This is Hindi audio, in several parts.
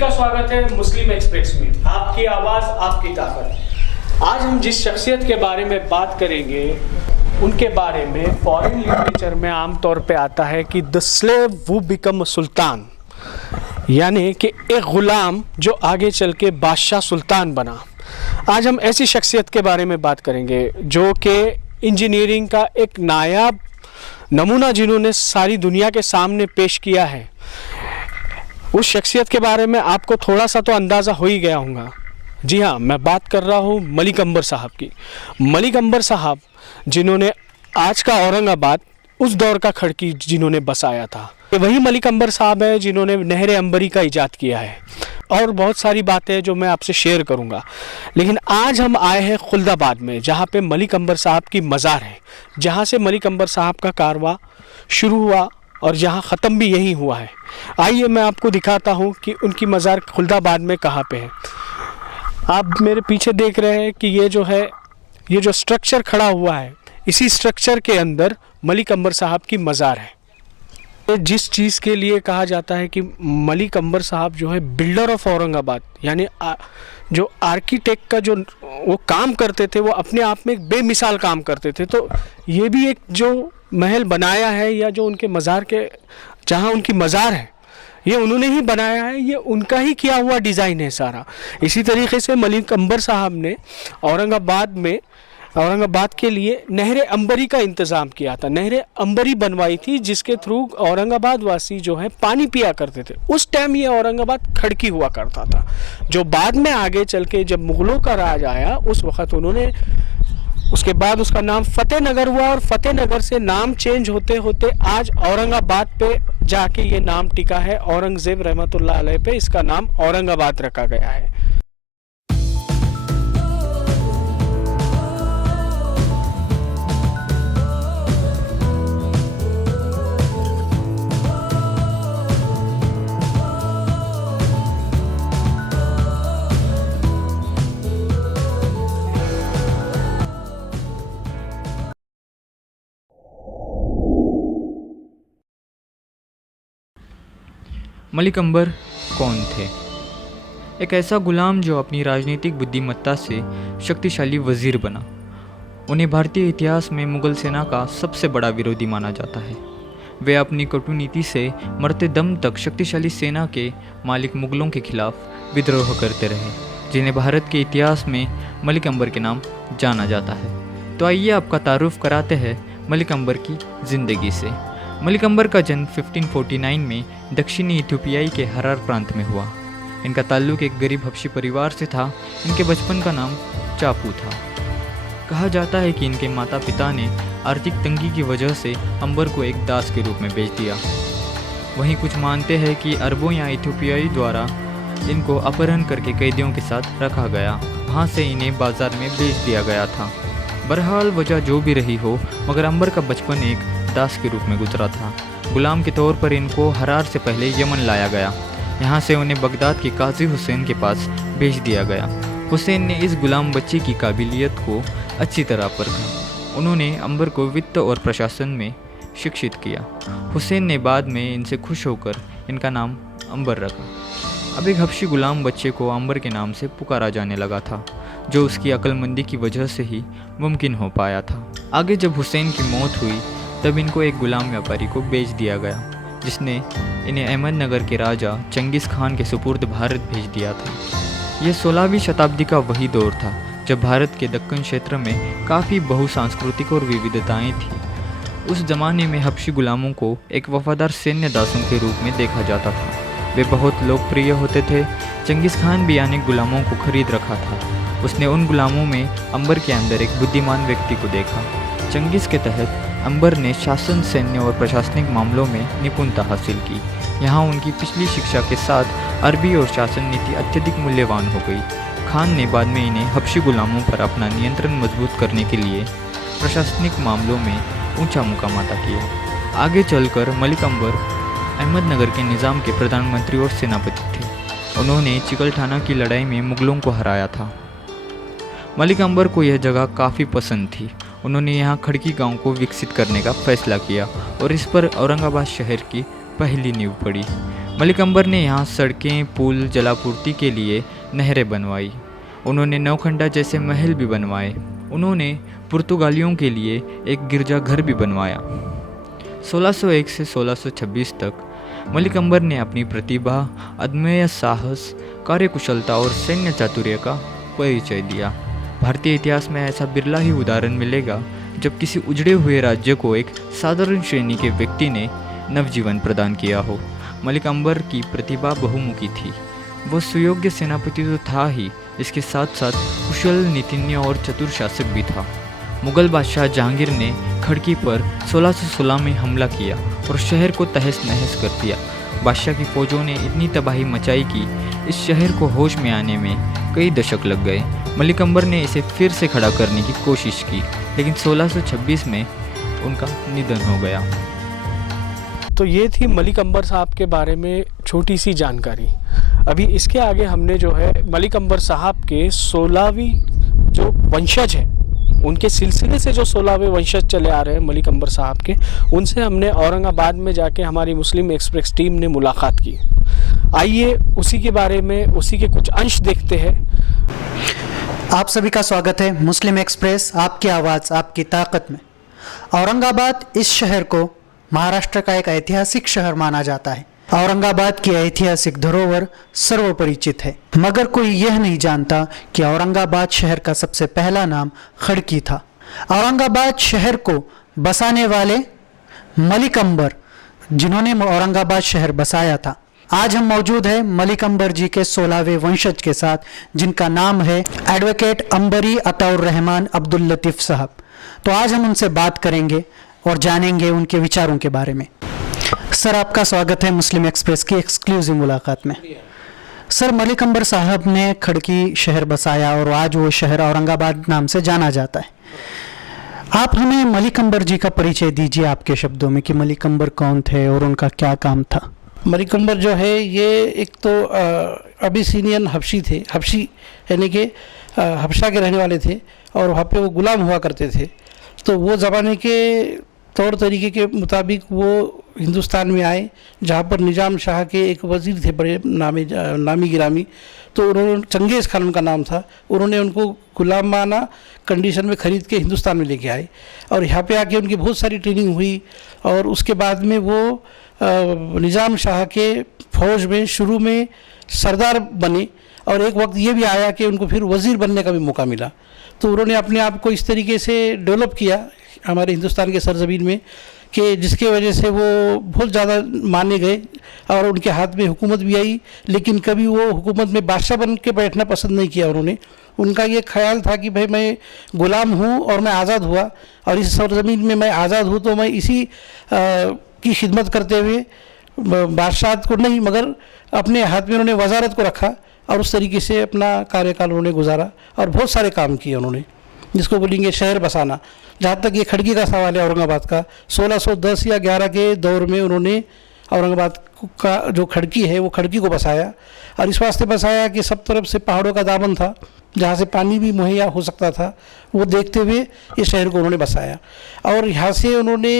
का स्वागत है मुस्लिम एक्सप्रेस में। आपकी आवाज़ आपकी ताकत। आज हम जिस शख्सियत के बारे में बात करेंगे उनके बारे में फॉरेन लिटरेचर में आमतौर पे आता है कि the slave who become a sultan, यानी कि एक ग़ुलाम जो आगे चल के बादशाह सुल्तान बना। आज हम ऐसी शख्सियत के बारे में बात करेंगे जो कि इंजीनियरिंग का एक नायाब नमूना जिन्होंने सारी दुनिया के सामने पेश किया है। उस शख्सियत के बारे में आपको थोड़ा सा तो अंदाज़ा हो ही गया होगा। जी हाँ, मैं बात कर रहा हूँ मलिक अंबर साहब की। मलिक अंबर साहब जिन्होंने आज का औरंगाबाद उस दौर का खड़की जिन्होंने बसाया था, वही मलिक अंबर साहब है जिन्होंने नहर अंबरी का ईजाद किया है। और बहुत सारी बातें जो मैं आपसे शेयर करूंगा, लेकिन आज हम आए हैं खुल्दाबाद में, जहाँ पे मलिक अंबर साहब की मज़ार है, जहाँ से मलिक अंबर साहब का कारवां शुरू हुआ और जहाँ ख़त्म भी यही हुआ है। आइए मैं आपको दिखाता हूँ कि उनकी मज़ार खुल्दाबाद में कहाँ पे है। आप मेरे पीछे देख रहे हैं कि ये जो स्ट्रक्चर खड़ा हुआ है, इसी स्ट्रक्चर के अंदर मलिक अंबर साहब की मज़ार है। जिस चीज़ के लिए कहा जाता है कि मलिक अंबर साहब जो है बिल्डर ऑफ औरंगाबाद, यानी जो आर्किटेक्ट का जो वो काम करते थे वो अपने आप में एक बेमिसाल काम करते थे। तो ये भी एक जो महल बनाया है या जो उनके मज़ार के जहाँ उनकी मज़ार है ये उन्होंने ही बनाया है, ये उनका ही किया हुआ डिज़ाइन है सारा। इसी तरीके से मलिक अंबर साहब ने औरंगाबाद के लिए नहर अंबरी का इंतज़ाम किया था। नहर अंबरी बनवाई थी जिसके थ्रू औरंगाबाद वासी जो है पानी पिया करते थे। उस टाइम ये औरंगाबाद खड़की हुआ करता था, जो बाद में आगे चल के जब मुग़लों का राज आया उस वक़्त उन्होंने उसके बाद उसका नाम फ़तेहनगर हुआ और फ़तेहनगर से नाम चेंज होते होते आज औरंगाबाद पे जाके ये नाम टिका है। औरंगज़ेब रहमतुल्लाह अलैह पे इसका नाम औरंगाबाद रखा गया है। मलिक अंबर कौन थे? एक ऐसा गुलाम जो अपनी राजनीतिक बुद्धिमत्ता से शक्तिशाली वजीर बना। उन्हें भारतीय इतिहास में मुग़ल सेना का सबसे बड़ा विरोधी माना जाता है। वे अपनी कटुनीति से मरते दम तक शक्तिशाली सेना के मालिक मुग़लों के खिलाफ विद्रोह करते रहे, जिन्हें भारत के इतिहास में मलिक अंबर के नाम जाना जाता है। तो आइए आपका तारुफ कराते हैं मलिक अंबर की ज़िंदगी से। मलिक अंबर का जन्म 1549 में दक्षिणी इथियोपियाई के हरार प्रांत में हुआ। इनका ताल्लुक एक गरीब हबशी परिवार से था। इनके बचपन का नाम चापू था। कहा जाता है कि इनके माता पिता ने आर्थिक तंगी की वजह से अंबर को एक दास के रूप में बेच दिया। वहीं कुछ मानते हैं कि अरबों या इथियोपियाई द्वारा इनको अपहरण करके कैदियों के साथ रखा गया, वहाँ से इन्हें बाजार में बेच दिया गया था। बहरहाल वजह जो भी रही हो, मगर अंबर का बचपन एक दास के रूप में गुजरा था। गुलाम के तौर पर इनको हरार से पहले यमन लाया गया। यहाँ से उन्हें बगदाद के काजी हुसैन के पास भेज दिया गया। हुसैन ने इस गुलाम बच्चे की काबिलियत को अच्छी तरह परखा। उन्होंने अंबर को वित्त और प्रशासन में शिक्षित किया। हुसैन ने बाद में इनसे खुश होकर इनका नाम अंबर रखा। अब एक हबशी गुलाम बच्चे को अंबर के नाम से पुकारा जाने लगा था, जो उसकी अक्लमंदी की वजह से ही मुमकिन हो पाया था। आगे जब हुसैन की मौत हुई तब इनको एक गुलाम व्यापारी को बेच दिया गया, जिसने इन्हें अहमदनगर के राजा चंगिस खान के सुपुर्द भारत भेज दिया था। यह 16वीं शताब्दी का वही दौर था जब भारत के दक्कन क्षेत्र में काफ़ी बहुसांस्कृतिक और विविधताएं थी। उस ज़माने में हबशी गुलामों को एक वफादार सैन्य दासों के रूप में देखा जाता था। वे बहुत लोकप्रिय होते थे। चंगिस खान भी अनेक गुलामों को खरीद रखा था। उसने उन गुलामों में अंबर के अंदर एक बुद्धिमान व्यक्ति को देखा। चंगिस के तहत अंबर ने शासन, सैन्य और प्रशासनिक मामलों में निपुणता हासिल की। यहाँ उनकी पिछली शिक्षा के साथ अरबी और शासन नीति अत्यधिक मूल्यवान हो गई। खान ने बाद में इन्हें हबशी गुलामों पर अपना नियंत्रण मजबूत करने के लिए प्रशासनिक मामलों में ऊंचा मुकाम अता किया। आगे चलकर मलिक अंबर अहमदनगर के निज़ाम के प्रधानमंत्री और सेनापति थे। उन्होंने चिकलठाना की लड़ाई में मुग़लों को हराया था। मलिक अंबर को यह जगह काफ़ी पसंद थी। उन्होंने यहाँ खड़की गांव को विकसित करने का फैसला किया और इस पर औरंगाबाद शहर की पहली नींव पड़ी। मलिक अंबर ने यहाँ सड़कें, पुल, जलापूर्ति के लिए नहरें बनवाई। उन्होंने नौखंडा जैसे महल भी बनवाए। उन्होंने पुर्तगालियों के लिए एक गिरजाघर भी बनवाया। 1601 से 1626 तक मलिक अंबर ने अपनी प्रतिभा, अदम्य साहस, कार्यकुशलता और सैन्य चातुर्य का परिचय दिया। भारतीय इतिहास में ऐसा बिरला ही उदाहरण मिलेगा जब किसी उजड़े हुए राज्य को एक साधारण श्रेणी के व्यक्ति ने नवजीवन प्रदान किया हो। मलिक अंबर की प्रतिभा बहुमुखी थी। वह सुयोग्य सेनापति तो था ही, इसके साथ साथ कुशल, नीतिज्ञ और चतुर शासक भी था। मुगल बादशाह जहांगीर ने खड़की पर 1616 में हमला किया और शहर को तहस नहस कर दिया। बादशाह की फौजों ने इतनी तबाही मचाई कि इस शहर को होश में आने में कई दशक लग गए। मलिक अंबर ने इसे फिर से खड़ा करने की कोशिश की, लेकिन 1626 में उनका निधन हो गया। तो ये थी मलिक अंबर साहब के बारे में छोटी सी जानकारी। अभी इसके आगे हमने जो है मलिक अंबर साहब के 16वीं जो वंशज हैं, उनके सिलसिले से जो 16वें वंशज चले आ रहे हैं मलिक अंबर साहब के, उनसे हमने औरंगाबाद में जाके हमारी मुस्लिम एक्सप्रेस टीम ने मुलाकात की। आइए उसी के बारे में, उसी के कुछ अंश देखते हैं। आप सभी का स्वागत है मुस्लिम एक्सप्रेस, आपकी आवाज़ आपकी ताकत में। औरंगाबाद इस शहर को महाराष्ट्र का एक ऐतिहासिक शहर माना जाता है। औरंगाबाद की ऐतिहासिक धरोहर सर्वपरिचित है, मगर कोई यह नहीं जानता कि औरंगाबाद शहर का सबसे पहला नाम खड़की था। औरंगाबाद शहर को बसाने वाले मलिक अंबर, जिन्होंने औरंगाबाद शहर बसाया था। आज हम मौजूद हैं मलिक अंबर जी के 16वें वंशज के साथ, जिनका नाम है एडवोकेट अंबरी अताउर रहमान अब्दुल लतीफ़ साहब। तो आज हम उनसे बात करेंगे और जानेंगे उनके विचारों के बारे में। सर, आपका स्वागत है मुस्लिम एक्सप्रेस की एक्सक्लूसिव मुलाकात में। सर, मलिक अंबर साहब ने खड़की शहर बसाया और आज वो शहर औरंगाबाद नाम से जाना जाता है। आप हमें मलिक अंबर जी का परिचय दीजिए आपके शब्दों में कि मलिक अंबर कौन थे और उनका क्या काम था। मलिक अंबर जो है ये एक तो अबिसिनियन हबशी थे। हबशी यानी कि हबशा के रहने वाले थे और वहाँ पे वो गुलाम हुआ करते थे। तो वो ज़माने के तौर तरीके के मुताबिक वो हिंदुस्तान में आए, जहाँ पर निज़ाम शाह के एक वज़ीर थे बड़े नामी गिरामी। तो उन्होंने, चंगेज़ खान उनका नाम था, उन्होंने उनको गुलामाना कंडीशन में ख़रीद के हिंदुस्तान में लेके आए और यहाँ पे आके उनकी बहुत सारी ट्रेनिंग हुई। और उसके बाद में वो निज़ाम शाह के फ़ौज में शुरू में सरदार बने और एक वक्त ये भी आया कि उनको फिर वज़ीर बनने का भी मौका मिला। तो उन्होंने अपने आप को इस तरीके से डेवलप किया हमारे हिंदुस्तान के सरज़मीन में कि जिसके वजह से वो बहुत ज़्यादा माने गए और उनके हाथ में हुकूमत भी आई। लेकिन कभी वो हुकूमत में बादशाह बन के बैठना पसंद नहीं किया उन्होंने। उनका ये ख्याल था कि भाई मैं ग़ुलाम हूँ और मैं आज़ाद हुआ और इस सरज़मीन में मैं आज़ाद हूँ, तो मैं इसी की खिदमत करते हुए बादशाह को नहीं मगर अपने हाथ में उन्होंने वज़ारत को रखा और उस तरीके से अपना कार्यकाल उन्होंने गुजारा और बहुत सारे काम किए उन्होंने, जिसको बोलेंगे शहर बसाना। जहाँ तक ये खड़की का सवाल है औरंगाबाद का, 1610 या 11 के दौर में उन्होंने औरंगाबाद का जो खड़की है वो खड़की को बसाया। और इस वास्ते बसाया कि सब तरफ से पहाड़ों का दामन था, जहाँ से पानी भी मुहैया हो सकता था, वो देखते हुए इस शहर को उन्होंने बसाया। और यहाँ से उन्होंने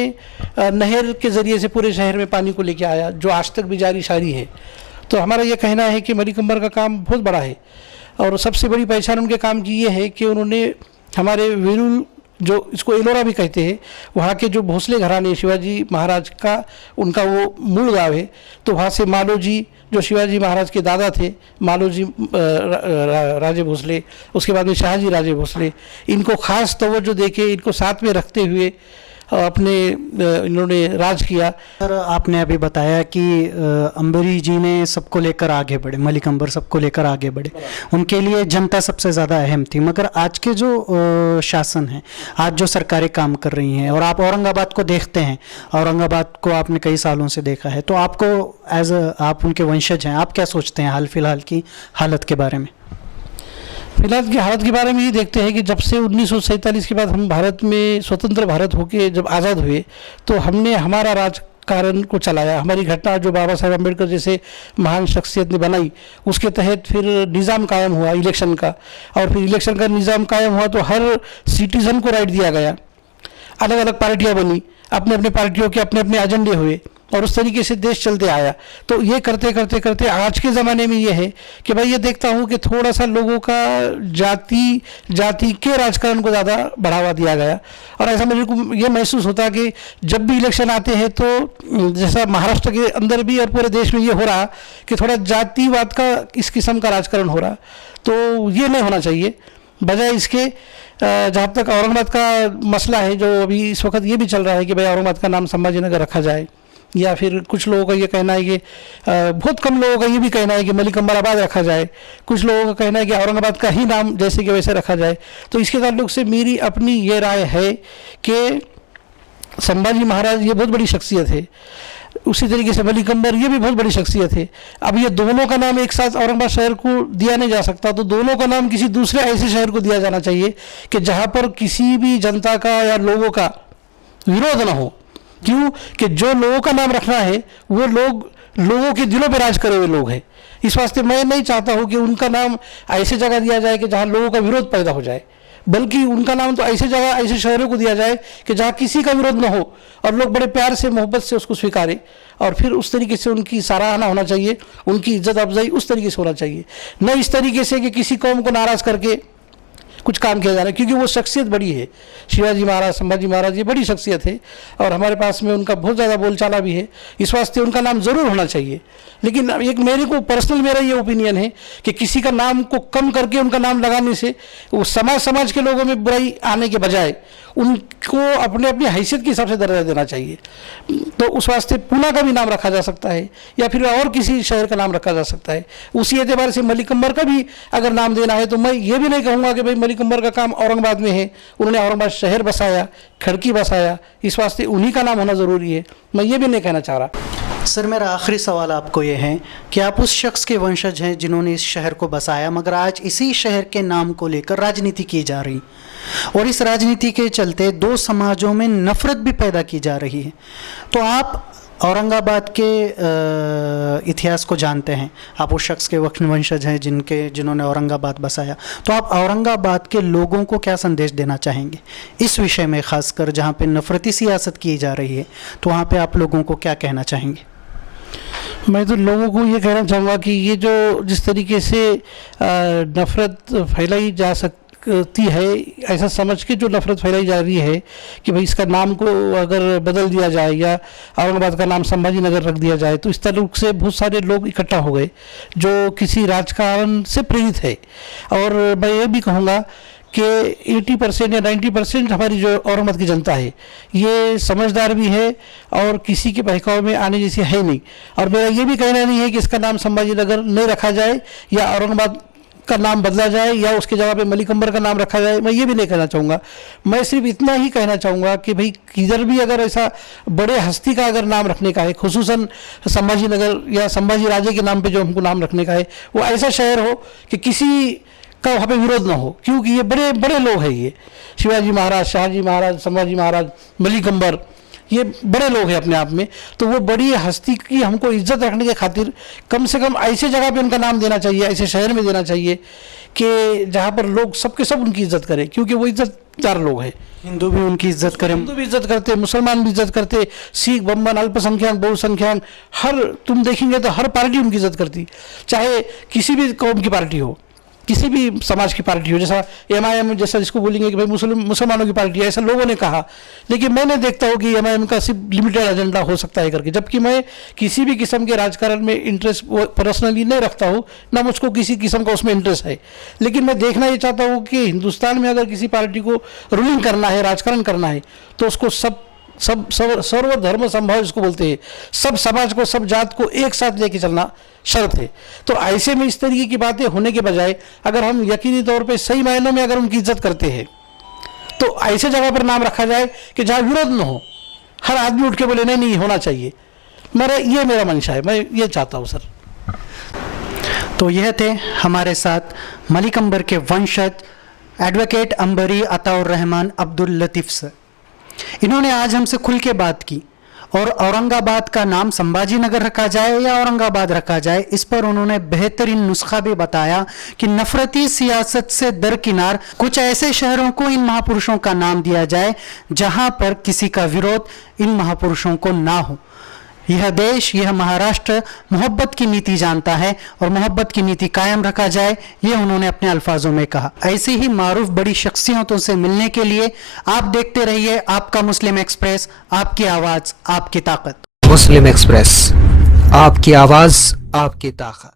नहर के ज़रिए से पूरे शहर में पानी को लेके आया, जो आज तक भी जारी सारी है। तो हमारा ये कहना है कि मलिक अंबर का काम बहुत बड़ा है और सबसे बड़ी पहचान उनके काम की ये है कि उन्होंने हमारे वीरुल, जो इसको एलोरा भी कहते हैं, वहाँ के जो भोसले घराने शिवाजी महाराज का उनका वो मूल गाँव है। तो वहाँ से मालोजी, जो शिवाजी महाराज के दादा थे, मालोजी राजे भोसले, उसके बाद में शाहजी राजे भोसले, इनको ख़ास तवज्जो देके इनको साथ में रखते हुए अपने इन्होंने राज किया। सर, आपने अभी बताया कि अंबरी जी ने सबको लेकर आगे बढ़े, मलिक अंबर सबको लेकर आगे बढ़े, उनके लिए जनता सबसे ज़्यादा अहम थी। मगर आज के जो शासन है, आज जो सरकारें काम कर रही हैं और आप औरंगाबाद को देखते हैं, औरंगाबाद को आपने कई सालों से देखा है, तो आपको आप उनके वंशज हैं, आप क्या सोचते हैं हाल फिलहाल की हालत के बारे में? फिलहाल की हालत के बारे में ये देखते हैं कि जब से 1947 के बाद हम भारत में स्वतंत्र भारत होके जब आज़ाद हुए, तो हमने हमारा राजकारण को चलाया। हमारी घटना जो बाबा साहेब अम्बेडकर जैसे महान शख्सियत ने बनाई, उसके तहत फिर निज़ाम कायम हुआ इलेक्शन का, और फिर इलेक्शन का निज़ाम कायम हुआ तो हर सिटीज़न को राइट दिया गया। अलग अलग पार्टियाँ बनी, अपने अपने पार्टियों के अपने अपने एजेंडे हुए, और उस तरीके से देश चलते आया। तो ये करते करते करते आज के ज़माने में ये है कि भाई ये देखता हूँ कि थोड़ा सा लोगों का जाति के राजकारण को ज़्यादा बढ़ावा दिया गया। और ऐसा मेरे को ये महसूस होता है कि जब भी इलेक्शन आते हैं तो जैसा महाराष्ट्र के अंदर भी और पूरे देश में ये हो रहा कि थोड़ा जातिवाद का इस किस्म का राजकारण हो रहा। तो ये नहीं होना चाहिए। बजाय इसके जहाँ तक औरंगाबाद का मसला है, जो अभी इस वक्त ये भी चल रहा है कि भाई औरंगाबाद का नाम संभाजी नगर रखा जाए, या फिर कुछ लोगों का ये कहना है कि बहुत कम लोगों का ये भी कहना है कि मलिक अंबराबाद रखा जाए, कुछ लोगों का कहना है कि औरंगाबाद का ही नाम जैसे कि वैसे रखा जाए। तो इसके ताल्लुक से मेरी अपनी ये राय है कि संभाजी महाराज ये बहुत बड़ी शख्सियत है, उसी तरीके से मलिक अंबर ये भी बहुत बड़ी शख्सियत है। अब ये दोनों का नाम एक साथ औरंगाबाद शहर को दिया नहीं जा सकता, तो दोनों का नाम किसी दूसरे ऐसे शहर को दिया जाना चाहिए कि जहाँ पर किसी भी जनता का या लोगों का विरोध ना हो। क्यों कि जो लोगों का नाम रखना है वो लोगों के दिलों पर राज करे हुए लोग हैं। इस वास्ते मैं नहीं चाहता हूँ कि उनका नाम ऐसे जगह दिया जाए कि जहाँ लोगों का विरोध पैदा हो जाए, बल्कि उनका नाम तो ऐसे जगह ऐसे शहरों को दिया जाए कि जहाँ किसी का विरोध न हो और लोग बड़े प्यार से मोहब्बत से उसको स्वीकारें। और फिर उस तरीके से उनकी सराहना होना चाहिए, उनकी इज्जत अफजाई उस तरीके से होना चाहिए, न इस तरीके से कि किसी कौम को नाराज़ करके कुछ काम किया जा रहा है। क्योंकि वो शख्सियत बड़ी है, शिवाजी महाराज, संभाजी महाराज ये बड़ी शख्सियत है और हमारे पास में उनका बहुत ज़्यादा बोलचाला भी है। इस वास्ते उनका नाम ज़रूर होना चाहिए। लेकिन एक मेरे को पर्सनल मेरा ये ओपिनियन है कि किसी का नाम को कम करके उनका नाम लगाने से वो समाज के लोगों में बुराई आने के बजाय उनको अपने अपनी हैसियत के हिसाब से दर्जा देना चाहिए। तो उस वास्ते पूना का भी नाम रखा जा सकता है या फिर और किसी शहर का नाम रखा जा सकता है। उसी एतबार से मलिक अंबर का भी अगर नाम देना है तो मैं ये भी नहीं कहूँगा कि भाई मलिक अंबर का काम औरंगाबाद में है, उन्होंने औरंगाबाद शहर बसाया, खड़की बसाया, इस वास्ते उन्हीं का नाम होना ज़रूरी है। मैं ये भी नहीं कहना चाह रहा। सर मेरा आखिरी सवाल आपको ये है कि आप उस शख्स के वंशज हैं जिन्होंने इस शहर को बसाया, मगर आज इसी शहर के नाम को लेकर राजनीति की जा रही और इस राजनीति के चलते दो समाजों में नफरत भी पैदा की जा रही है। तो आप औरंगाबाद के इतिहास को जानते हैं, आप उस शख्स के वंशज हैं जिन्होंने औरंगाबाद बसाया, तो आप औरंगाबाद के लोगों को क्या संदेश देना चाहेंगे इस विषय में, ख़ासकर जहाँ पे नफरती सियासत की जा रही है, तो वहाँ पे आप लोगों को क्या कहना चाहेंगे? मैं तो लोगों को ये कहना चाहूँगा कि ये जो जिस तरीके से नफ़रत फैलाई जा सकती है, ऐसा समझ के जो नफ़रत फैलाई जा रही है कि भाई इसका नाम को अगर बदल दिया जाए या औरंगाबाद का नाम संभाजी नगर रख दिया जाए, तो इस तरह से बहुत सारे लोग इकट्ठा हो गए जो किसी राजकारण से प्रेरित है। और मैं ये भी कहूँगा कि 80% या 90% हमारी जो औरंगाबाद की जनता है ये समझदार भी है और किसी के बहकाव में आने जैसी है नहीं। और मेरा ये भी कहना नहीं है कि इसका नाम संभाजी नगर नहीं रखा जाए या औरंगाबाद का नाम बदला जाए या उसके जगह पे मलिक अंबर का नाम रखा जाए, मैं ये भी नहीं कहना चाहूँगा। मैं सिर्फ इतना ही कहना चाहूँगा कि भाई किधर भी अगर ऐसा बड़े हस्ती का अगर नाम रखने का है, खुसूसन संभाजी नगर या संभाजी राजे के नाम पे जो हमको नाम रखने का है, वो ऐसा शहर हो कि किसी का वहाँ पे विरोध ना हो। क्योंकि ये बड़े बड़े लोग हैं, ये शिवाजी महाराज, शाहजी महाराज, संभाजी महाराज, मलिक अंबर, ये बड़े लोग हैं अपने आप में। तो वो बड़ी हस्ती की हमको इज्जत रखने के खातिर कम से कम ऐसे जगह पे उनका नाम देना चाहिए, ऐसे शहर में देना चाहिए कि जहाँ पर लोग सबके सब उनकी इज्जत करें, क्योंकि वो इज्जतदार लोग हैं। हिंदू भी उनकी इज्जत करें, हिंदू भी इज्जत करते, मुसलमान भी इज्जत करते, सिख, बम्बन, अल्पसंख्यक, बहुसंख्यक, हर तुम देखेंगे तो हर पार्टी उनकी इज्जत करती, चाहे किसी भी कौम की पार्टी हो, किसी भी समाज की पार्टी हो। जैसा MIM जैसा जिसको बोलेंगे कि भाई मुसलमानों की पार्टी है, ऐसा लोगों ने कहा, लेकिन मैंने देखता हूँ कि MIM का सिर्फ लिमिटेड एजेंडा हो सकता है करके, जबकि मैं किसी भी किस्म के राजकारण में इंटरेस्ट पर्सनली नहीं रखता हूँ, ना मुझको किसी किस्म का उसमें इंटरेस्ट है। लेकिन मैं देखना ये चाहता हूँ कि हिंदुस्तान में अगर किसी पार्टी को रूलिंग करना है, राजकारण करना है, तो उसको सर्वधर्म संभाव जिसको बोलते हैं, सब समाज को, सब जात को एक साथ लेके चलना शर्त है। तो ऐसे में इस तरीके की बातें होने के बजाय अगर हम यकीनी तौर पे सही मायनों में अगर उनकी इज्जत करते हैं, तो ऐसे जगह पर नाम रखा जाए कि जहाँ विरोध न हो, हर आदमी उठ के बोले नहीं नहीं होना चाहिए। मेरा मंशा है, मैं ये चाहता हूँ सर। तो यह थे हमारे साथ मलिक अंबर के वंशज एडवोकेट अंबरी अताउर रहमान अब्दुल लतीफ़ सर। इन्होंने आज हमसे खुल के बात की और औरंगाबाद का नाम संभाजी नगर रखा जाए या औरंगाबाद रखा जाए, इस पर उन्होंने बेहतरीन नुस्खा भी बताया कि नफरती सियासत से दरकिनार कुछ ऐसे शहरों को इन महापुरुषों का नाम दिया जाए जहां पर किसी का विरोध इन महापुरुषों को ना हो। यह देश, यह महाराष्ट्र मोहब्बत की नीति जानता है और मोहब्बत की नीति कायम रखा जाए, ये उन्होंने अपने अल्फाजों में कहा। ऐसी ही मारूफ बड़ी शख्सियतों से मिलने के लिए आप देखते रहिए आपका मुस्लिम एक्सप्रेस, आपकी आवाज़ आपकी ताकत। मुस्लिम एक्सप्रेस, आपकी आवाज़ आपकी ताकत।